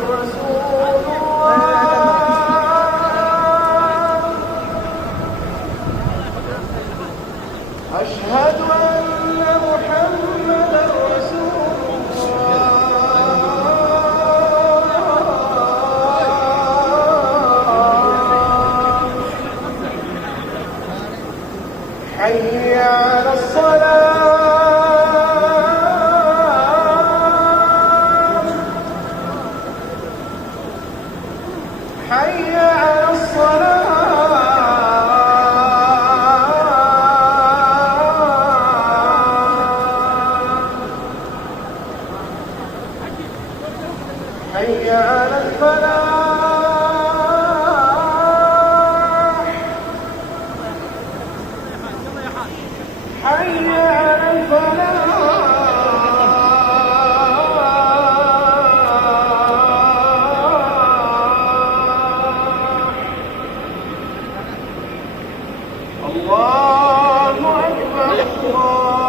رسول الله. أشهد أن محمدا رسول الله. حي على الصلاة. حي على الصلاة. حي على الفلاح. حي على الفلاح. الله أكبر. الله